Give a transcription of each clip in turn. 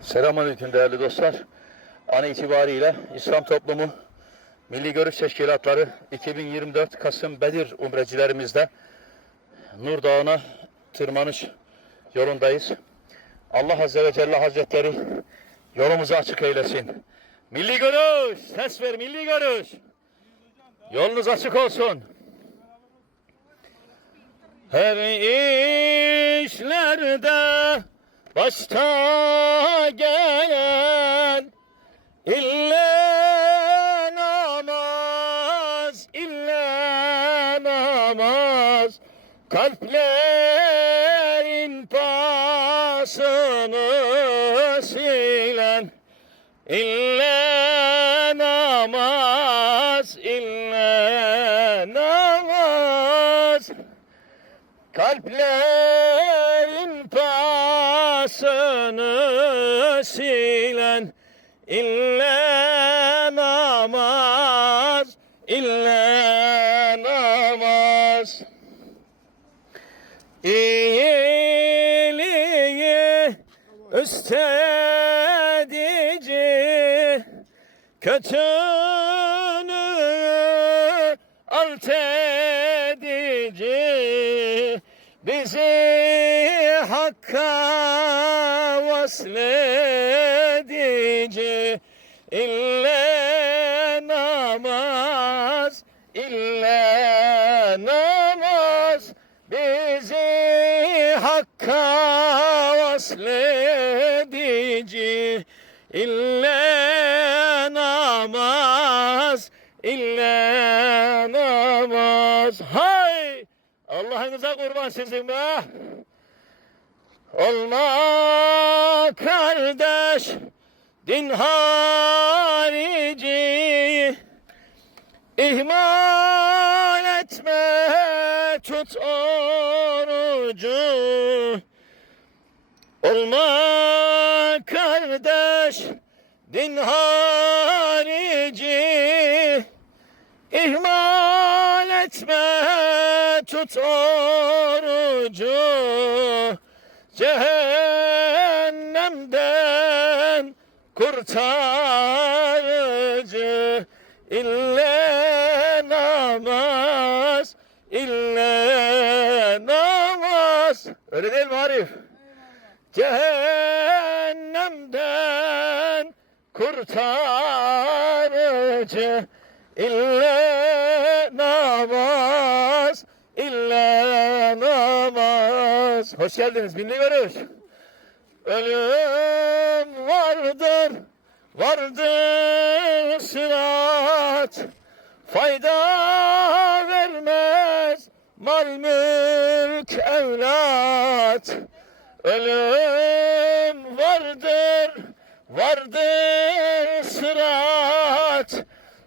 Selamünaleyküm değerli dostlar. An itibariyle İslam Toplumu Milli Görüş Teşkilatları 2024 Kasım Bedir umrecilerimizde Nur Dağı'na tırmanış yolundayız. Allah Azze ve Celle Hazretleri yolumuzu açık eylesin. Milli Görüş! Ses ver Milli Görüş! Yolunuz açık olsun. Her işlerde başta gelen ille namaz, ille namaz. Kalplerin pasını silen ille namaz, ille namaz. Kalplerin pasını silen ille namaz, ille namaz. İyiliği üstedici, kötünü alt edici, bizi hakka vasledici, ille namaz, ille namaz, bizi hakka vasledici, ille namaz, ille namaz. Hay! Allah'ınıza kurban sizin be. Olma kardeş din harici. İhmal etme tut orucu. Olma kardeş din harici. İhmal etme tut orucu Cehennemden kurtarıcı İlle namaz, ille namaz Öyle değil mi Arif? Cehennemden kurtarıcı ille namaz ille namaz Hoş geldiniz. Milli Görüş. Ölüm vardır. Vardır sırat Fayda vermez. Mal mülk evlat. Ölüm vardır, vardır sırat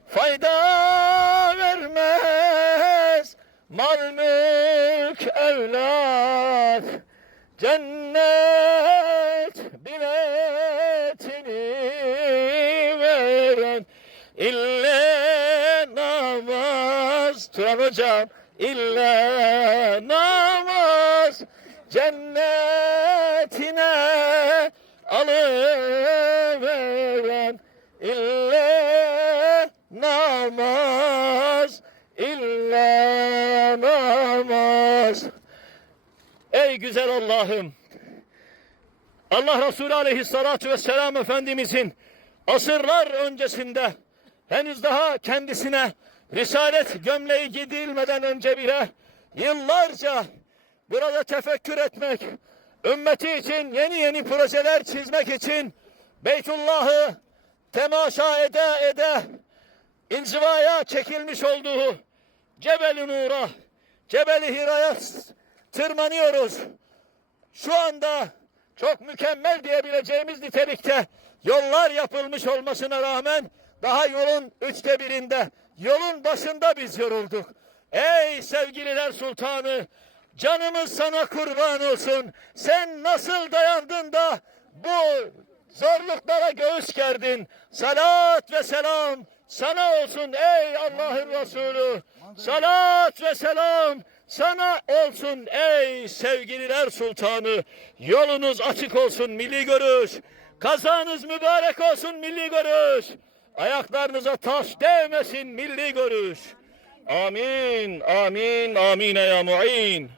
Fayda vermez. Mal mülk evlat Cennet biletini veren ille namaz Turan hocam ille namaz cennetine ille namaz Ey güzel Allah'ım. Allah Resulü Aleyhisselatü Vesselam Efendimizin asırlar öncesinde henüz daha kendisine Risalet gömleği giydirilmeden önce bile yıllarca burada tefekkür etmek, ümmeti için yeni yeni projeler çizmek için Beytullah'ı temaşa ede ede inzivaya çekilmiş olduğu Cebel-i Nur'a, Cebel-i Hira'ya tırmanıyoruz. Şu anda çok mükemmel diyebileceğimiz nitelikte yollar yapılmış olmasına rağmen daha yolun üçte birinde, yolun başında biz yorulduk. Ey sevgililer sultanı, canımız sana kurban olsun. Sen nasıl dayandın da bu zorluklara göğüs gerdin. Salat ve selam sana olsun ey Allah'ın Resulü. Salat ve selam sana olsun ey sevgililer sultanı. Yolunuz açık olsun milli görüş. Kazanız mübarek olsun milli görüş. Ayaklarınıza taş değmesin milli görüş. Amin, amin, amin ya mu'in.